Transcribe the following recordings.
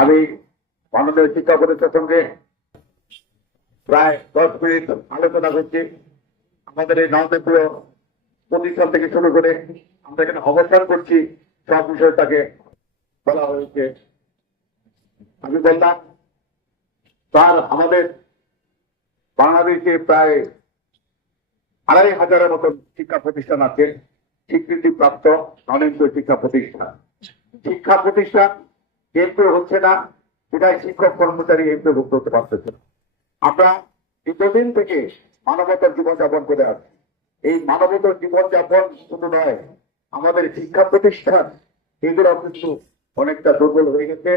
আমি মাননীয় শিক্ষা পরিষদের সঙ্গে প্রায় দশ মিনিট আলোচনা করছি। আমাদের এই নবদেবীয় প্রতিষ্ঠান থেকে শুরু করে আমরা এখানে অবস্থান করছি, সব বিষয়টাকে বলা হয়েছে। আমি বললাম তার আমাদের বাংলাদেশে প্রায় আড়াই হাজারের মতন শিক্ষা প্রতিষ্ঠান আছে, স্বীকৃতিপ্রাপ্ত অনেক শিক্ষা প্রতিষ্ঠান। শিক্ষা প্রতিষ্ঠান এমপি হচ্ছে না, সেটাই শিক্ষক কর্মচারী এমপিভুক্ত হতে পারতেছে। আমরা দীর্ঘদিন থেকে মানবতার জীবনযাপন করে আসছি। এই মানবতার জীবনযাপন শুধু নয়, আমাদের শিক্ষা প্রতিষ্ঠান এগুলো কিন্তু অনেকটা দুর্বল হয়ে গেছে।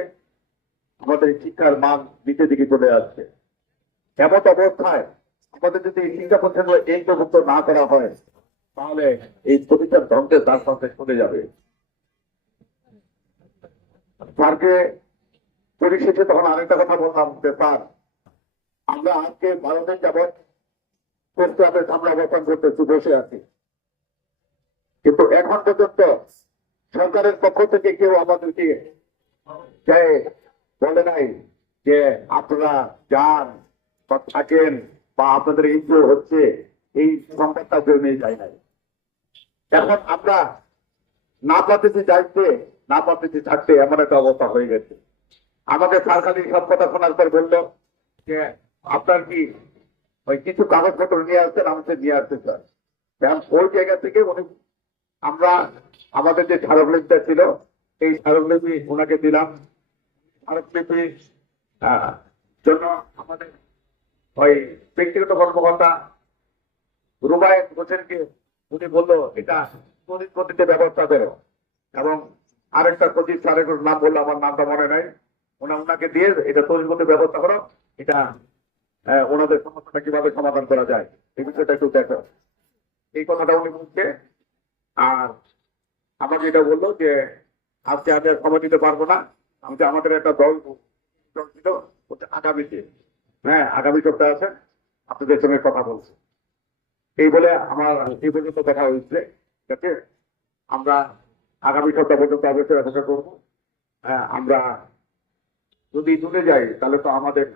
আমাদের শিক্ষার মান নিচের দিকে চলে আসছে। এমন অবস্থায় আমাদের যদি এই শিক্ষা প্রতিষ্ঠানগুলো এমপিভুক্ত না করা হয়, তাহলে এই প্রতিষ্ঠান ধ্বংসের দ্বার প্রান্তে চলে যাবে। স্যারকে পরিশেষে তখন আরেকটা কথা বললাম যে, স্যার, আমরা আজকে বারো দিন যাবৎ প্রেস ক্লাবের সামনে অবস্থান করতেছি বসে আছি। কিন্তু এখন পর্যন্ত সরকারের পক্ষ থেকে কেউ আমাদেরকে বলে নাই যে, আপনারা যান বা থাকেন বা আপনাদের ইনজয় হচ্ছে, এই সংবাদটা কেউ নিয়ে যায় নাই। এখন আমরা না পারতেছি যাইতে না পারতেছি থাকতে এমন একটা অবস্থা হয়ে গেছে। আমাকে সরকারি সব কথা শোনার পর বলল যে আপনার কি? ওই কিছু কাগজপত্র নিয়ে আসছেন, আমাকে নিয়ে আসতে স্যার ওই জায়গা থেকে উনি, আমরা, আমাদের যে স্মারকলিপিটা ছিল, এই স্মারকলিপি ওনাকে দিলাম। স্মারকলিপি জন্য আমাদের ওই ব্যক্তিগত কর্মকর্তা রুবায়ত হোসেনকে উনি বলল, এটা তড়িৎ ব্যবস্থা দেয় এবং আরেকটা প্রদীপ স্যারের নাম বলল আমার নামটা মনে নাই। ওনা ওনাকে দিয়ে এটা তড়িৎ গতির ব্যবস্থা করো। এটা ওনাদের সমস্যাটা কীভাবে সমাধান করা যায়, এই বিষয়টা একটু দেখো। এই কথাটা উনি বলছে। আর আমাকে এটা বলল যে, আজকে আমি আর সময় দিতে পারব না। আমি যে আমাদের একটা দল দল ছিল হচ্ছে আগামীতে হ্যাঁ আগামী সপ্তাহে আছে। আপনাদের সঙ্গে কথা বলছে। এই বলে আমার এই পর্যন্ত দেখা হয়েছে। ঠিক আছে আমরা আগামী সপ্তাহ পর্যন্ত অবশ্যই অপেক্ষা করব। হ্যাঁ আমরা যদি দূরে যাই, তাহলে তো আমাদের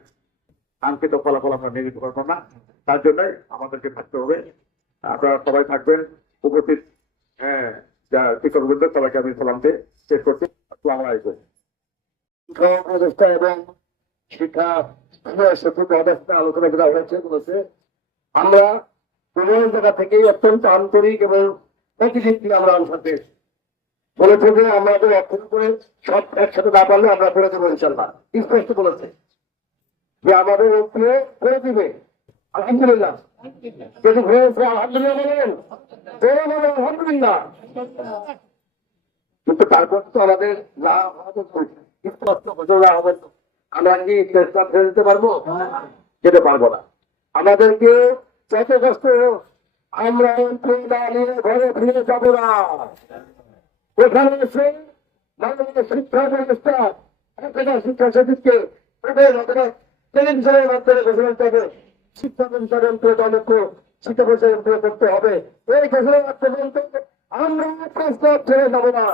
কাঙ্ক্ষিত ফলাফল আমরা নিয়ে পারব না। তার জন্যই আমাদেরকে থাকতে হবে। আপনারা সবাই থাকবেন, উপস্থিত হ্যাঁ যা শিক্ষক বৃন্দ সবাইকে আমি সালাম দিয়ে শেষ করছি। আসসালামু আলাইকুম। অবস্থা এবং শিক্ষা আলোচনা করা হয়েছে আমরা বিভিন্ন জায়গা থেকেই অত্যন্ত আন্তরিক এবং আমরা বলেছে যে আমাদের অর্থন করে সব একসাথে না পারলে আমরা ফেরত দেবো ইনশাল্লাহ। স্পষ্ট বলেছে। যে আমাদের উপরে করে দিবে। আলহামদুলিল্লাহ। হয়েছে আলহামদুলিল্লাহ বলেন। আলহামদুলিল্লাহ। কিন্তু তারপর তো আমাদের না আমাদের স্পষ্ট ঘোষণা হবে তো। আমরা কি চেষ্টা ফেলে দিতে পারব যেতে পারব না। আমাদেরকে যত কষ্ট হোক আমরা নিয়ে ঘরে ফিরে যাব না। এসে মাননীয় শিক্ষা ব্যবস্থা একটা শিক্ষা সচিবকে মাধ্যমে ঘোষণা শিক্ষা প্রতিষ্ঠান করতে হবে। এই ঘোষণা আমরা প্রস্তাব ছেড়ে যাব না।